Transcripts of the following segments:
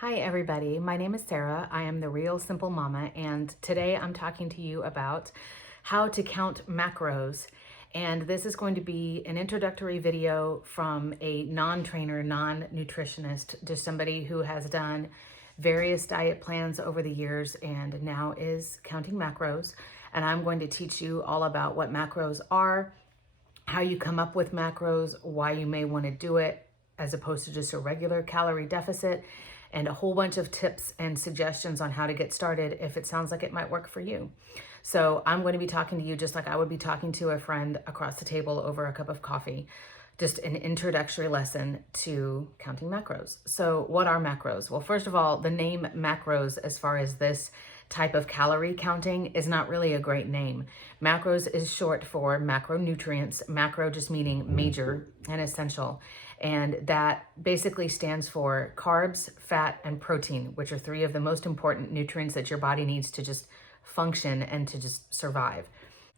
Hi everybody, my name is Sarah. I am the Real Simple Mama, and today I'm talking to you about how to count macros. And this is going to be an introductory video from a non-trainer, non-nutritionist, just somebody who has done various diet plans over the years and now is counting macros. And I'm going to teach you all about what macros are, how you come up with macros, why you may want to do it as opposed to just a regular calorie deficit, and a whole bunch of tips and suggestions on how to get started if it sounds like it might work for you. So I'm going to be talking to you just like I would be talking to a friend across the table over a cup of coffee, just an introductory lesson to counting macros. So what are macros? Well, first of all, the name macros, as far as this type of calorie counting, is not really a great name. Macros is short for macronutrients, macro just meaning major and essential. And that basically stands for carbs, fat, and protein, which are three of the most important nutrients that your body needs to just function and to just survive.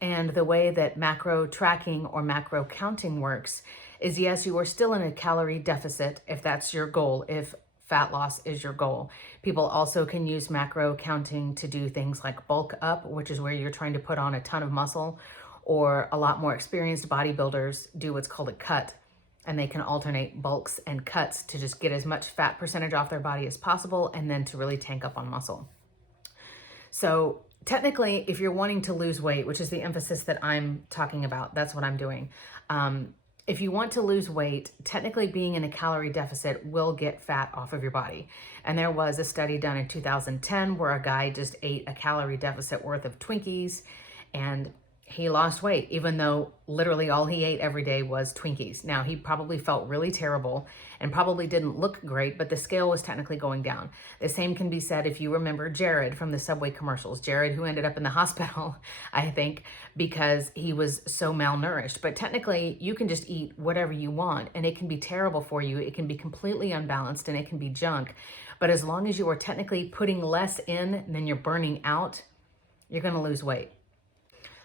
And the way that macro tracking or macro counting works is, yes, you are still in a calorie deficit if that's your goal, if fat loss is your goal. People also can use macro counting to do things like bulk up, which is where you're trying to put on a ton of muscle, or a lot more experienced bodybuilders do what's called a cut, and they can alternate bulks and cuts to just get as much fat percentage off their body as possible and then to really tank up on muscle. So technically, if you're wanting to lose weight, which is the emphasis that I'm talking about, that's what I'm doing. If you want to lose weight, technically being in a calorie deficit will get fat off of your body. And there was a study done in 2010 where a guy just ate a calorie deficit worth of Twinkies and he lost weight, even though literally all he ate every day was Twinkies. Now, he probably felt really terrible and probably didn't look great, but the scale was technically going down. The same can be said if you remember Jared from the Subway commercials. Jared, who ended up in the hospital, I think, because he was so malnourished. But technically, you can just eat whatever you want, and it can be terrible for you. It can be completely unbalanced, and it can be junk. But as long as you are technically putting less in than you're burning out, you're going to lose weight.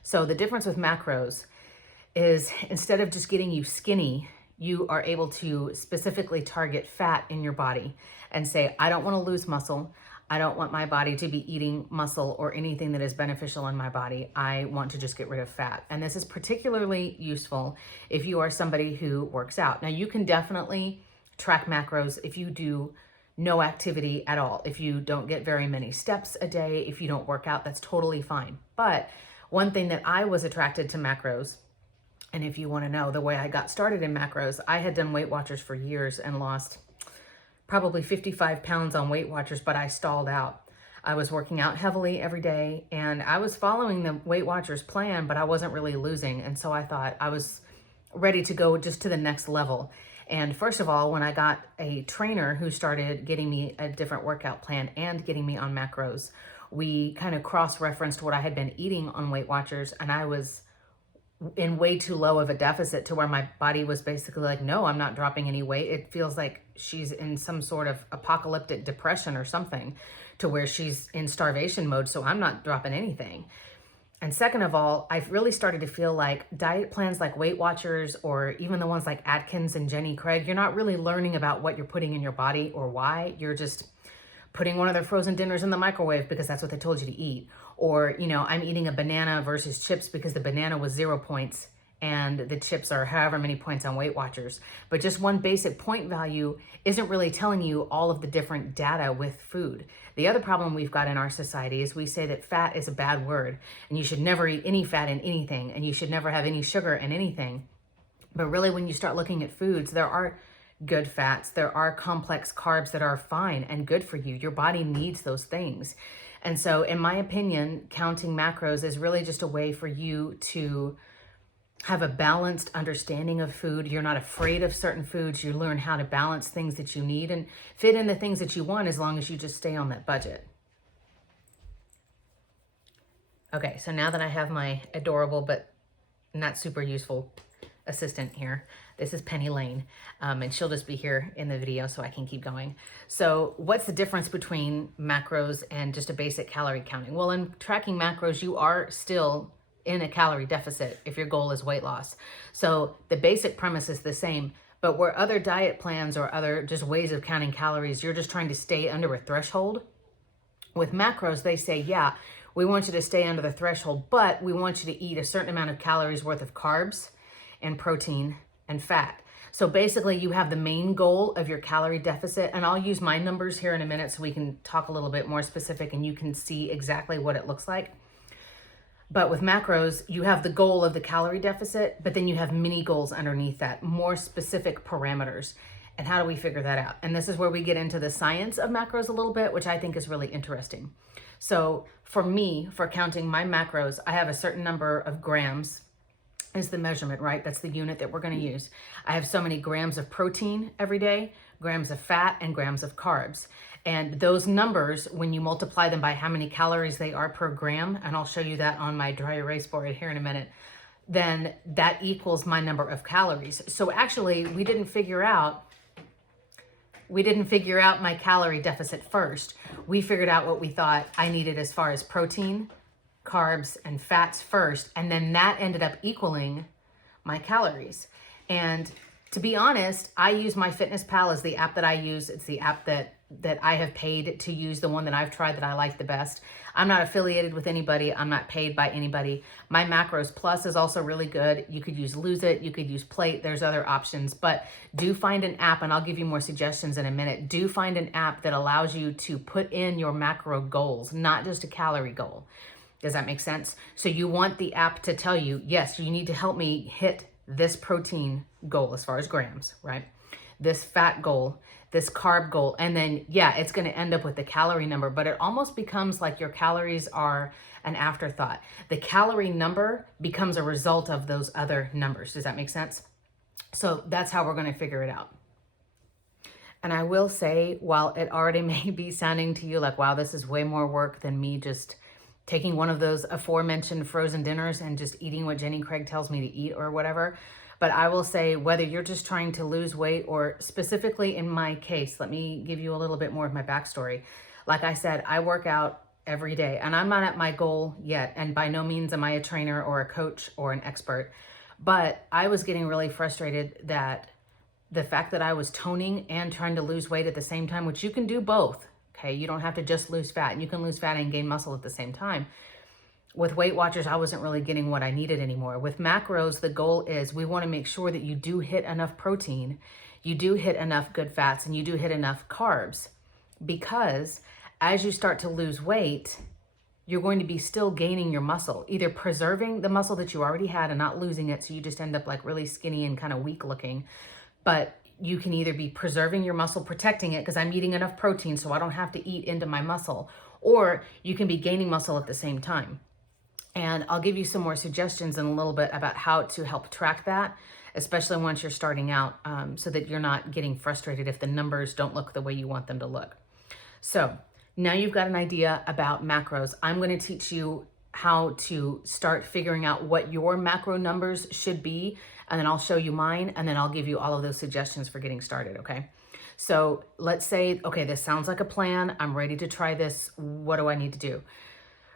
So the difference with macros is, instead of just getting you skinny, you are able to specifically target fat in your body and say, I don't want to lose muscle. I don't want my body to be eating muscle or anything that is beneficial in my body. I want to just get rid of fat. And this is particularly useful if you are somebody who works out. Now, you can definitely track macros if you do no activity at all. If you don't get very many steps a day, if you don't work out, that's totally fine. But one thing that I was attracted to macros, and if you want to know the way I got started in macros, I had done Weight Watchers for years and lost probably 55 pounds on Weight Watchers, but I stalled out. I was working out heavily every day and I was following the Weight Watchers plan, but I wasn't really losing. And so I thought I was ready to go just to the next level. And first of all, when I got a trainer who started getting me a different workout plan and getting me on macros, we kind of cross-referenced what I had been eating on Weight Watchers, and I was in way too low of a deficit to where my body was basically like, no, I'm not dropping any weight. It feels like she's in some sort of apocalyptic depression or something, to where she's in starvation mode, so I'm not dropping anything. And second of all, I've really started to feel like diet plans like Weight Watchers, or even the ones like Atkins and Jenny Craig, you're not really learning about what you're putting in your body or why. You're just putting one of their frozen dinners in the microwave because that's what they told you to eat. Or, I'm eating a banana versus chips because the banana was 0 points and the chips are however many points on Weight Watchers. But just one basic point value isn't really telling you all of the different data with food. The other problem we've got in our society is we say that fat is a bad word and you should never eat any fat in anything and you should never have any sugar in anything. But really, when you start looking at foods, there are good fats, there are complex carbs that are fine and good for you. Your body needs those things. And so in my opinion, counting macros is really just a way for you to have a balanced understanding of food. You're not afraid of certain foods. You learn how to balance things that you need and fit in the things that you want, as long as you just stay on that budget. Okay, so now that I have my adorable but not super useful assistant here, this is Penny Lane, and she'll just be here in the video so I can keep going. So what's the difference between macros and just a basic calorie counting? Well, in tracking macros, you are still in a calorie deficit if your goal is weight loss. So the basic premise is the same, But where other diet plans or other just ways of counting calories, you're just trying to stay under a threshold. With macros, they say, yeah, we want you to stay under the threshold, but we want you to eat a certain amount of calories worth of carbs and protein and fat. So basically you have the main goal of your calorie deficit, and I'll use my numbers here in a minute so we can talk a little bit more specific and you can see exactly what it looks like. But with macros, you have the goal of the calorie deficit, but then you have mini goals underneath that, more specific parameters. And how do we figure that out? And this is where we get into the science of macros a little bit, which I think is really interesting. So for me, for counting my macros, I have a certain number of grams is the measurement, right? That's the unit that we're going to use. I have so many grams of protein every day, grams of fat, and grams of carbs. And those numbers, when you multiply them by how many calories they are per gram, and I'll show you that on my dry erase board here in a minute, then that equals my number of calories. So actually, we didn't figure out my calorie deficit first. We figured out what we thought I needed as far as protein, carbs, and fats first, and then that ended up equaling my calories. And to be honest, I use MyFitnessPal as the app that I use. It's the app that I have paid to use, the one that I've tried that I like the best. I'm not affiliated with anybody. I'm not paid by anybody. My Macros Plus is also really good. You could use Lose It. You could use Plate. There's other options, but do find an app, and I'll give you more suggestions in a minute. Do find an app that allows you to put in your macro goals, not just a calorie goal. Does that make sense? So you want the app to tell you, yes, you need to help me hit this protein goal as far as grams, right? This fat goal, this carb goal, and then, yeah, it's going to end up with the calorie number, but it almost becomes like your calories are an afterthought. The calorie number becomes a result of those other numbers. Does that make sense? So that's how we're going to figure it out. And I will say, while it already may be sounding to you like, wow, this is way more work than me just taking one of those aforementioned frozen dinners and just eating what Jenny Craig tells me to eat or whatever. But I will say, whether you're just trying to lose weight, or specifically in my case, let me give you a little bit more of my backstory. Like I said, I work out every day and I'm not at my goal yet. And by no means am I a trainer or a coach or an expert, but I was getting really frustrated that the fact that I was toning and trying to lose weight at the same time, which you can do both. Okay, you don't have to just lose fat. You can lose fat and gain muscle at the same time. With Weight Watchers, I wasn't really getting what I needed anymore. With macros, the goal is we want to make sure that you do hit enough protein, you do hit enough good fats, and you do hit enough carbs. Because as you start to lose weight, you're going to be still gaining your muscle, either preserving the muscle that you already had and not losing it, so you just end up like really skinny and kind of weak looking. But you can either be preserving your muscle, protecting it because I'm eating enough protein so I don't have to eat into my muscle, or you can be gaining muscle at the same time. And I'll give you some more suggestions in a little bit about how to help track that, especially once you're starting out, so that you're not getting frustrated if the numbers don't look the way you want them to look. So now you've got an idea about macros. I'm going to teach you how to start figuring out what your macro numbers should be, and then I'll show you mine, and then I'll give you all of those suggestions for getting started, okay? So let's say, okay, this sounds like a plan. I'm ready to try this. What do I need to do?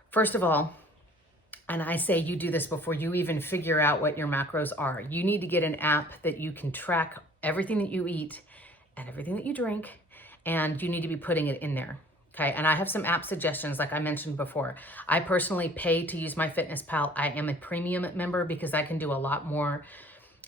First of all, and I say you do this before you even figure out what your macros are, you need to get an app that you can track everything that you eat and everything that you drink, and you need to be putting it in there. Okay, and I have some app suggestions like I mentioned before. I personally pay to use MyFitnessPal. I am a premium member because I can do a lot more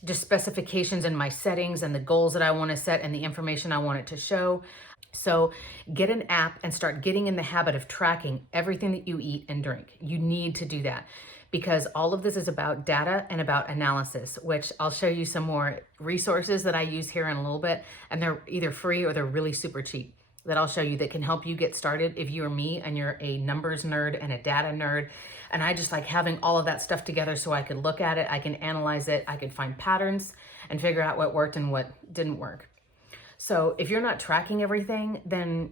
just specifications in my settings and the goals that I want to set and the information I want it to show. So get an app and start getting in the habit of tracking everything that you eat and drink. You need to do that because all of this is about data and about analysis, which I'll show you some more resources that I use here in a little bit. And they're either free or they're really super cheap that I'll show you that can help you get started if you are me and you're a numbers nerd and a data nerd. And I just like having all of that stuff together so I could look at it, I can analyze it, I could find patterns and figure out what worked and what didn't work. So if you're not tracking everything, then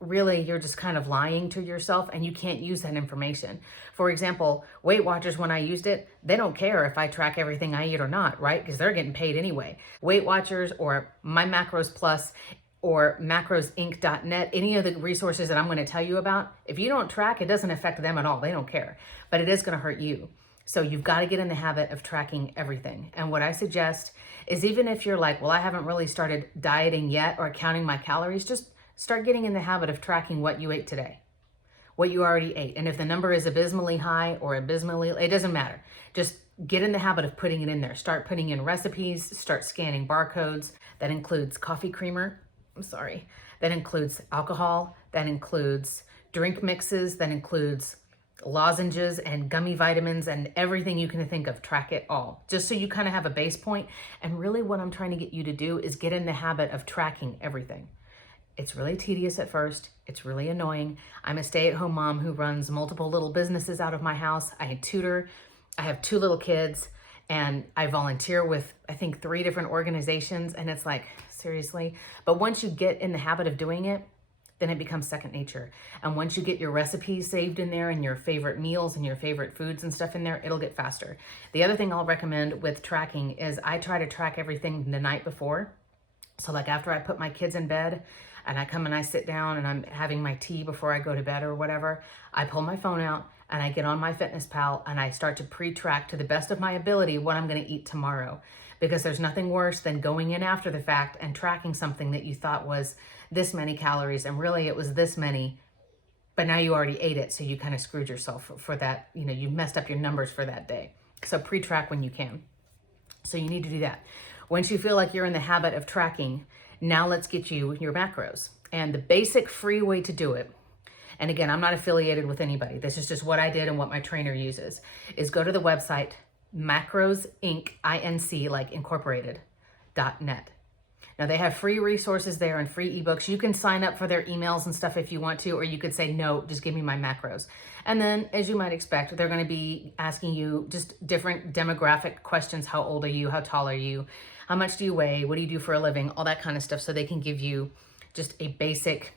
really you're just kind of lying to yourself and you can't use that information. For example, Weight Watchers, when I used it, they don't care if I track everything I eat or not, right? Because they're getting paid anyway. Weight Watchers or My Macros Plus or macrosinc.net, any of the resources that I'm going to tell you about, if you don't track, it doesn't affect them at all. They don't care, but it is going to hurt you. So you've got to get in the habit of tracking everything. And what I suggest is, even if you're like, well, I haven't really started dieting yet or counting my calories, just start getting in the habit of tracking what you ate today, what you already ate. And if the number is abysmally high or abysmally, it doesn't matter. Just get in the habit of putting it in there. Start putting in recipes, start scanning barcodes. That includes coffee creamer. That includes alcohol. That includes drink mixes. That includes lozenges and gummy vitamins and everything you can think of. Track it all, just so you kind of have a base point. And really what I'm trying to get you to do is get in the habit of tracking everything. It's really tedious at first. It's really annoying. I'm a stay-at-home mom who runs multiple little businesses out of my house. I tutor. I have 2 little kids, and I volunteer with, I think, 3 different organizations. And it's like, seriously. But once you get in the habit of doing it, then it becomes second nature. And once you get your recipes saved in there and your favorite meals and your favorite foods and stuff in there, it'll get faster. The other thing I'll recommend with tracking is I try to track everything the night before. So like after I put my kids in bed and I come and I sit down and I'm having my tea before I go to bed or whatever, I pull my phone out and I get on MyFitnessPal and I start to pre-track to the best of my ability what I'm going to eat tomorrow. Because there's nothing worse than going in after the fact and tracking something that you thought was this many calories and really it was this many, but now you already ate it. So you kind of screwed yourself for that. You know, you messed up your numbers for that day. So pre-track when you can. So you need to do that. Once you feel like you're in the habit of tracking, now let's get you your macros. And the basic free way to do it, and again, I'm not affiliated with anybody, this is just what I did and what my trainer uses, is go to the website Macros Inc., like incorporated.net. Now they have free resources there and free ebooks. You can sign up for their emails and stuff if you want to, or you could say, no, just give me my macros. And then, as you might expect, they're going to be asking you just different demographic questions. How old are you? How tall are you? How much do you weigh? What do you do for a living? All that kind of stuff. So they can give you just a basic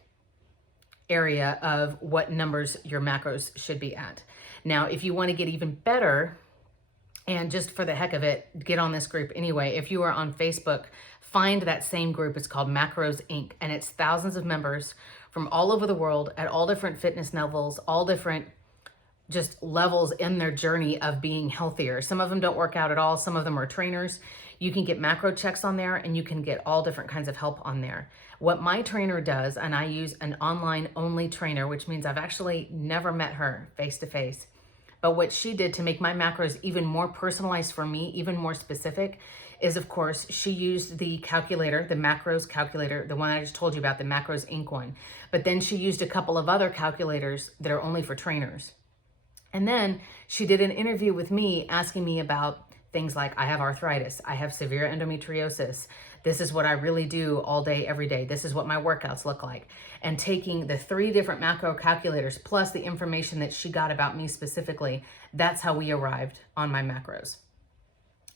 area of what numbers your macros should be at. Now, if you want to get even better, and just for the heck of it, get on this group anyway. If you are on Facebook, find that same group. It's called Macros Inc. And it's thousands of members from all over the world at all different fitness levels, all different just levels in their journey of being healthier. Some of them don't work out at all. Some of them are trainers. You can get macro checks on there and you can get all different kinds of help on there. What my trainer does, and I use an online only trainer, which means I've actually never met her face to face. But what she did to make my macros even more personalized for me, even more specific, is of course, she used the calculator, the macros calculator, the one I just told you about, the Macros Inc. one. But then she used a couple of other calculators that are only for trainers. And then she did an interview with me asking me about things like, I have arthritis, I have severe endometriosis, this is what I really do all day, every day, this is what my workouts look like. And taking the 3 different macro calculators plus the information that she got about me specifically, that's how we arrived on my macros.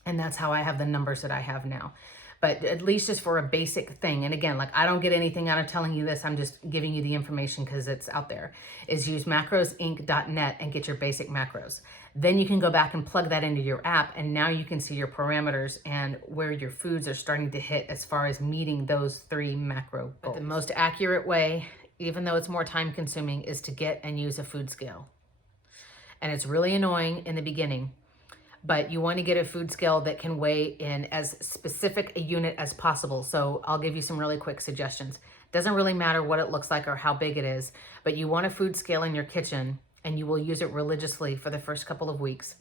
And that's how I have the numbers that I have now. But at least just for a basic thing, and again, like I don't get anything out of telling you this, I'm just giving you the information because it's out there, is use macrosinc.net and get your basic macros. Then you can go back and plug that into your app, and now you can see your parameters and where your foods are starting to hit as far as meeting those 3 macro goals. But the most accurate way, even though it's more time consuming, is to get and use a food scale. And it's really annoying in the beginning, but you want to get a food scale that can weigh in as specific a unit as possible. So I'll give you some really quick suggestions. Doesn't really matter what it looks like or how big it is, but you want a food scale in your kitchen and you will use it religiously for the first couple of weeks.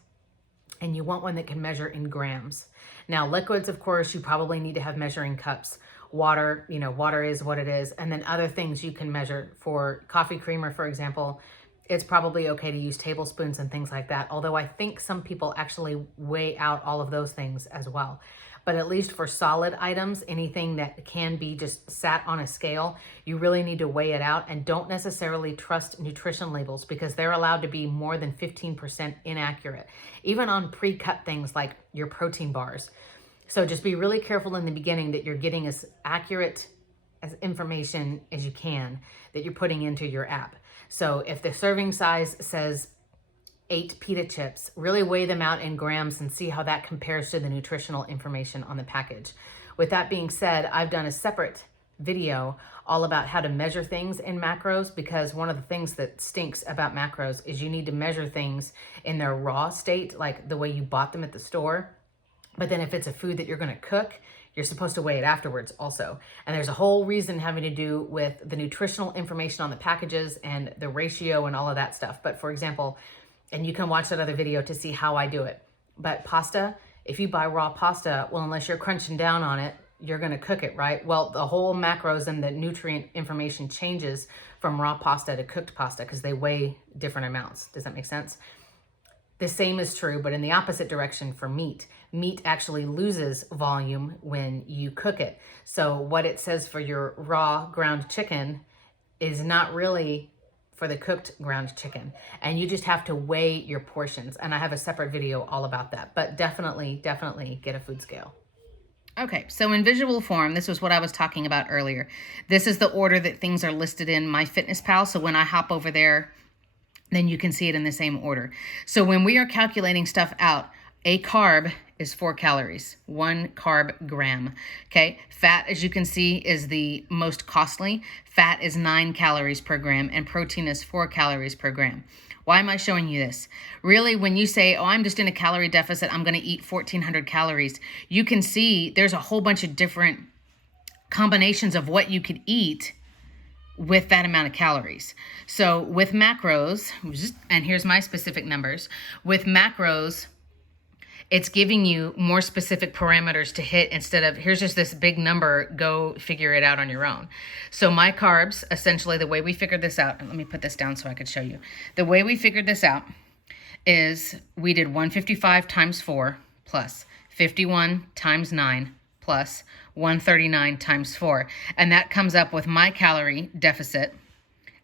And you want one that can measure in grams. Now, liquids, of course, you probably need to have measuring cups. Water, water is what it is. And then other things you can measure. For coffee creamer, for example, it's probably okay to use tablespoons and things like that. Although I think some people actually weigh out all of those things as well. But at least for solid items, anything that can be just sat on a scale, you really need to weigh it out, and don't necessarily trust nutrition labels because they're allowed to be more than 15% inaccurate, even on pre-cut things like your protein bars. So just be really careful in the beginning that you're getting as accurate as information as you can that you're putting into your app. So if the serving size says 8 pita chips, really weigh them out in grams and see how that compares to the nutritional information on the package. With that being said, I've done a separate video all about how to measure things in macros, because one of the things that stinks about macros is you need to measure things in their raw state, like the way you bought them at the store. But then if it's a food that you're going to cook, you're supposed to weigh it afterwards also. And there's a whole reason having to do with the nutritional information on the packages and the ratio and all of that stuff. But for example, and you can watch that other video to see how I do it. But pasta, if you buy raw pasta, well, unless you're crunching down on it, you're going to cook it, right? Well, the whole macros and the nutrient information changes from raw pasta to cooked pasta because they weigh different amounts. Does that make sense? The same is true, but in the opposite direction for meat. Meat actually loses volume when you cook it. So what it says for your raw ground chicken is not really for the cooked ground chicken. And you just have to weigh your portions. And I have a separate video all about that. But definitely get a food scale. Okay, so in visual form, this was what I was talking about earlier. This is the order that things are listed in MyFitnessPal. So when I hop over there, then you can see it in the same order. So when we are calculating stuff out, a carb is 4 calories, 1 carb gram, okay? Fat, as you can see, is the most costly. Fat is 9 calories per gram, and protein is 4 calories per gram. Why am I showing you this? Really, when you say, oh, I'm just in a calorie deficit, I'm gonna eat 1,400 calories, you can see there's a whole bunch of different combinations of what you could eat with that amount of calories. So with macros, and here's my specific numbers, with macros, it's giving you more specific parameters to hit instead of, here's just this big number, go figure it out on your own. So my carbs, essentially the way we figured this out, and let me put this down so I could show you. The way we figured this out is we did 155 times 4 plus 51 times 9 plus 139 times 4. And that comes up with my calorie deficit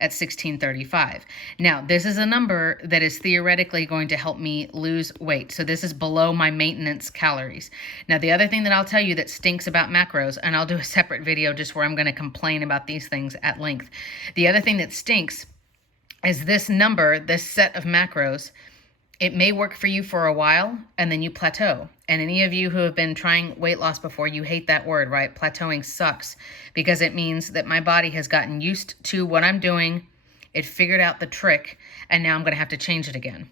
at 1635. Now, this is a number that is theoretically going to help me lose weight. So this is below my maintenance calories. Now, the other thing that I'll tell you that stinks about macros, and I'll do a separate video just where I'm going to complain about these things at length. The other thing that stinks is this number, this set of macros. It may work for you for a while and then you plateau. And any of you who have been trying weight loss before, you hate that word, right? Plateauing sucks because it means that my body has gotten used to what I'm doing. It figured out the trick and now I'm going to have to change it again.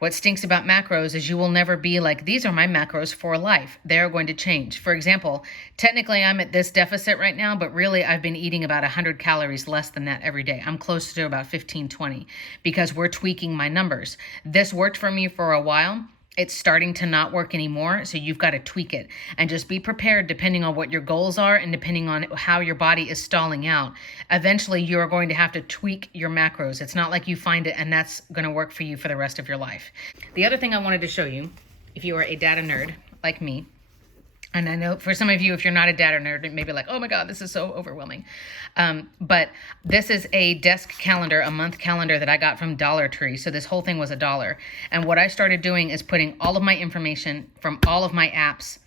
What stinks about macros is you will never be like, these are my macros for life. They're going to change. For example, technically I'm at this deficit right now, but really I've been eating about 100 calories less than that every day. I'm close to about 15, 20 because we're tweaking my numbers. This worked for me for a while. It's starting to not work anymore, so you've got to tweak it. And just be prepared depending on what your goals are and depending on how your body is stalling out. Eventually, you're going to have to tweak your macros. It's not like you find it and that's going to work for you for the rest of your life. The other thing I wanted to show you, if you are a data nerd like me, and I know for some of you, if you're not a data nerd, it may be like, oh my God, this is so overwhelming. But this is a desk calendar, a month calendar that I got from Dollar Tree. So this whole thing was $1. And what I started doing is putting all of my information from all of my apps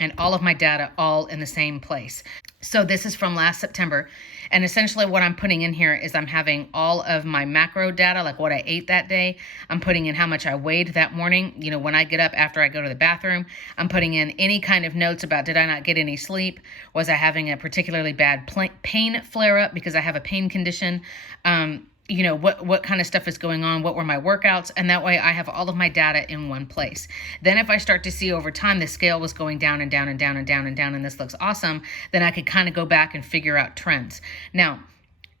and all of my data all in the same place. So this is from last September. And essentially what I'm putting in here is I'm having all of my macro data, like what I ate that day. I'm putting in how much I weighed that morning. You know, when I get up after I go to the bathroom, I'm putting in any kind of notes about, did I not get any sleep? Was I having a particularly bad pain flare up because I have a pain condition? You know, what kind of stuff is going on? What were my workouts? And that way I have all of my data in one place. Then if I start to see over time, the scale was going down and down and down and down and down, and this looks awesome, then I could kind of go back and figure out trends. Now,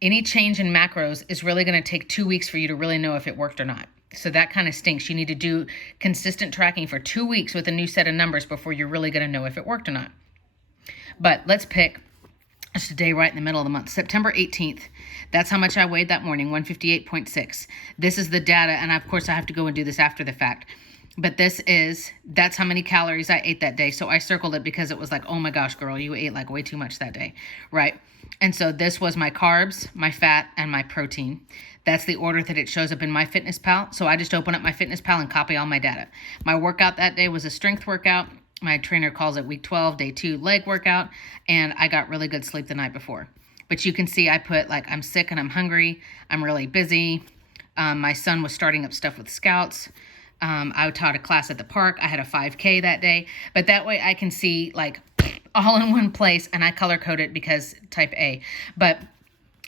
any change in macros is really going to take 2 weeks for you to really know if it worked or not. So that kind of stinks. You need to do consistent tracking for 2 weeks with a new set of numbers before you're really going to know if it worked or not. But let's pick it's the day right in the middle of the month, September 18th. That's how much I weighed that morning, 158.6. This is the data, and of course I have to go and do this after the fact. But that's how many calories I ate that day. So I circled it because it was like, oh my gosh, girl, you ate like way too much that day, right? And so this was my carbs, my fat, and my protein. That's the order that it shows up in MyFitnessPal. So I just open up MyFitnessPal and copy all my data. My workout that day was a strength workout. My trainer calls it week 12, day 2 leg workout, and I got really good sleep the night before. But you can see I put like, I'm sick and I'm hungry. I'm really busy. My son was starting up stuff with scouts. I taught a class at the park. I had a 5K that day. But that way I can see like, all in one place, and I color code it because type A. But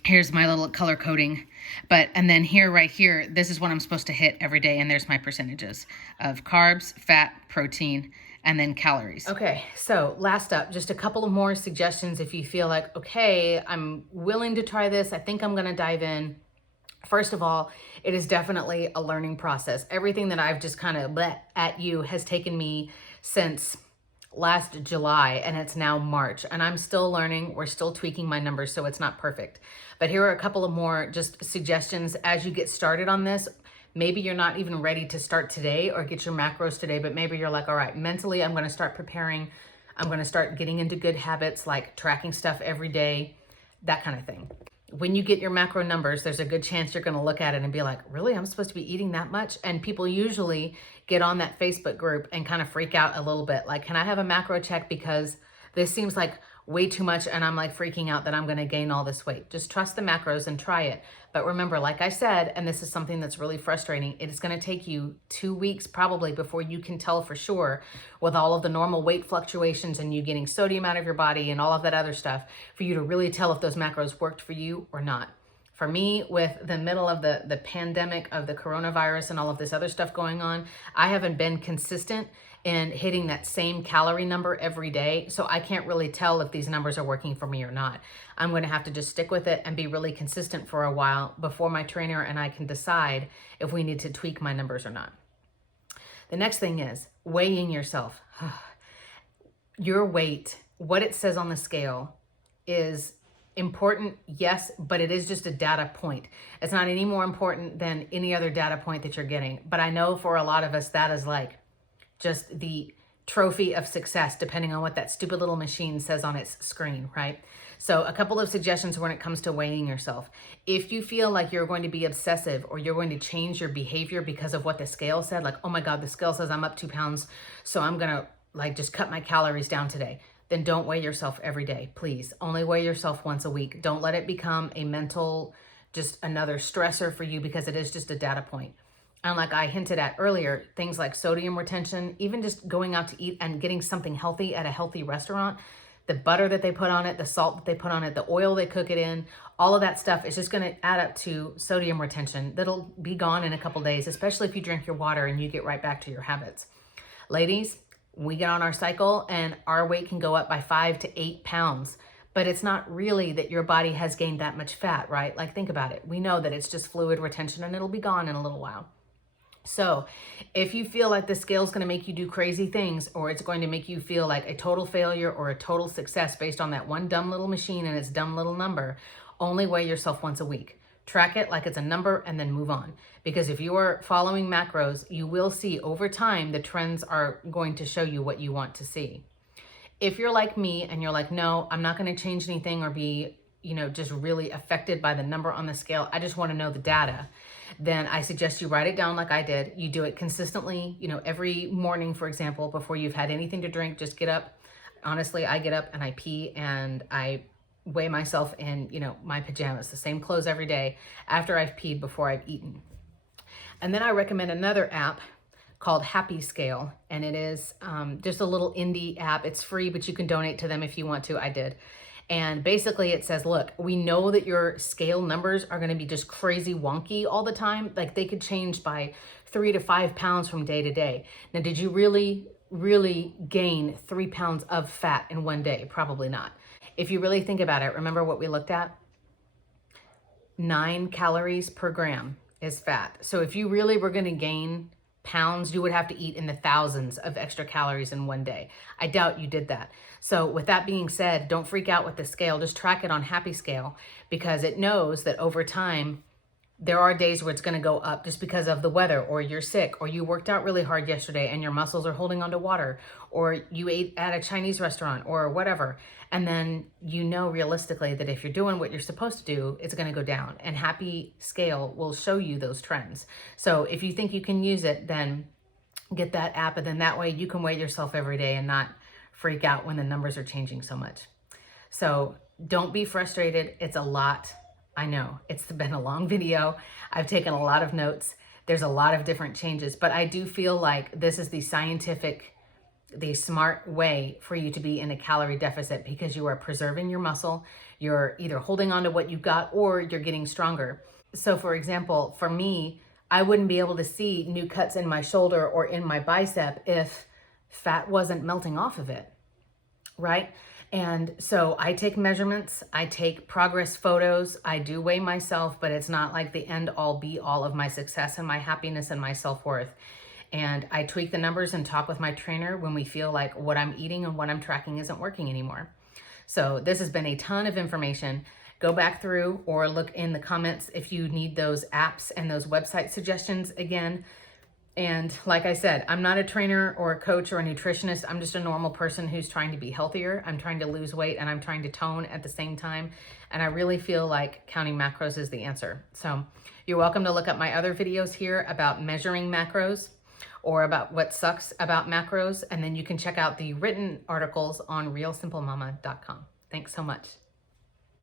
here's my little color coding. And then here, right here, this is what I'm supposed to hit every day. And there's my percentages of carbs, fat, protein, and then calories. Okay, so last up, just a couple of more suggestions if you feel like, okay, I'm willing to try this. I think I'm gonna dive in. First of all, it is definitely a learning process. Everything that I've just kind of bleh at you has taken me since last July, and it's now March, and I'm still learning. We're still tweaking my numbers, so it's not perfect. But here are a couple of more just suggestions as you get started on this. Maybe you're not even ready to start today or get your macros today, but maybe you're like, all right, mentally, I'm going to start preparing. I'm going to start getting into good habits like tracking stuff every day, that kind of thing. When you get your macro numbers, there's a good chance you're going to look at it and be like, really, I'm supposed to be eating that much? And people usually get on that Facebook group and kind of freak out a little bit. Like, can I have a macro check because this seems like way too much and I'm like freaking out that I'm going to gain all this weight? Just trust the macros and try it. But remember, like I said, and this is something that's really frustrating, it is going to take you 2 weeks probably before you can tell for sure, with all of the normal weight fluctuations and you getting sodium out of your body and all of that other stuff, for you to really tell if those macros worked for you or not. For me, with the middle of the pandemic of the coronavirus and all of this other stuff going on, I haven't been consistent in hitting that same calorie number every day. So I can't really tell if these numbers are working for me or not. I'm going to have to just stick with it and be really consistent for a while before my trainer and I can decide if we need to tweak my numbers or not. The next thing is weighing yourself. Your weight, what it says on the scale, is important, yes, but it is just a data point. It's not any more important than any other data point that you're getting. But I know for a lot of us, that is like just the trophy of success, depending on what that stupid little machine says on its screen, right? So a couple of suggestions when it comes to weighing yourself. If you feel like you're going to be obsessive or you're going to change your behavior because of what the scale said, like, oh my God, the scale says I'm up 2 pounds, so I'm gonna like just cut my calories down today, then don't weigh yourself every day, please. Only weigh yourself once a week. Don't let it become a mental, just another stressor for you, because it is just a data point. And like I hinted at earlier, things like sodium retention, even just going out to eat and getting something healthy at a healthy restaurant, the butter that they put on it, the salt that they put on it, the oil they cook it in, all of that stuff is just going to add up to sodium retention that'll be gone in a couple days, especially if you drink your water and you get right back to your habits. Ladies, we get on our cycle and our weight can go up by 5 to 8 pounds, but it's not really that your body has gained that much fat, right? Like, think about it. We know that it's just fluid retention and it'll be gone in a little while. So if you feel like the scale is going to make you do crazy things, or it's going to make you feel like a total failure or a total success based on that one dumb little machine and its dumb little number, only weigh yourself once a week. Track it like it's a number and then move on. Because if you are following macros, you will see over time the trends are going to show you what you want to see. If you're like me and you're like, no, I'm not going to change anything or be, just really affected by the number on the scale, I just want to know the data, then I suggest you write it down like I did. You do it consistently, every morning, for example, before you've had anything to drink, just get up. Honestly, I get up and I pee and I weigh myself in, my pajamas, the same clothes every day after I've peed, before I've eaten. And then I recommend another app called Happy Scale. And it is just a little indie app. It's free, but you can donate to them if you want to. I did. And basically it says, look, we know that your scale numbers are going to be just crazy wonky all the time. Like, they could change by 3 to 5 pounds from day to day. Now, did you really gain 3 pounds of fat in one day? Probably not. If you really think about it, remember what we looked at? 9 calories per gram is fat. So if you really were going to gain pounds, you would have to eat in the thousands of extra calories in one day. I doubt you did that. So with that being said, don't freak out with the scale. Just track it on Happy Scale, because it knows that over time, there are days where it's going to go up just because of the weather, or you're sick, or you worked out really hard yesterday and your muscles are holding onto water, or you ate at a Chinese restaurant or whatever. And then realistically that if you're doing what you're supposed to do, it's going to go down, and Happy Scale will show you those trends. So if you think you can use it, then get that app, and then that way you can weigh yourself every day and not freak out when the numbers are changing so much. So don't be frustrated. It's a lot. I know it's been a long video. I've taken a lot of notes. There's a lot of different changes, but I do feel like this is the scientific the smart way for you to be in a calorie deficit, because you are preserving your muscle, you're either holding on to what you've got or you're getting stronger. So for example, for me, I wouldn't be able to see new cuts in my shoulder or in my bicep if fat wasn't melting off of it, right? And so I take measurements, I take progress photos, I do weigh myself, but it's not like the end all be all of my success and my happiness and my self-worth. And I tweak the numbers and talk with my trainer when we feel like what I'm eating and what I'm tracking isn't working anymore. So this has been a ton of information. Go back through or look in the comments if you need those apps and those website suggestions again. And like I said, I'm not a trainer or a coach or a nutritionist. I'm just a normal person who's trying to be healthier. I'm trying to lose weight and I'm trying to tone at the same time. And I really feel like counting macros is the answer. So you're welcome to look up my other videos here about measuring macros or about what sucks about macros. And then you can check out the written articles on realsimplemama.com. Thanks so much.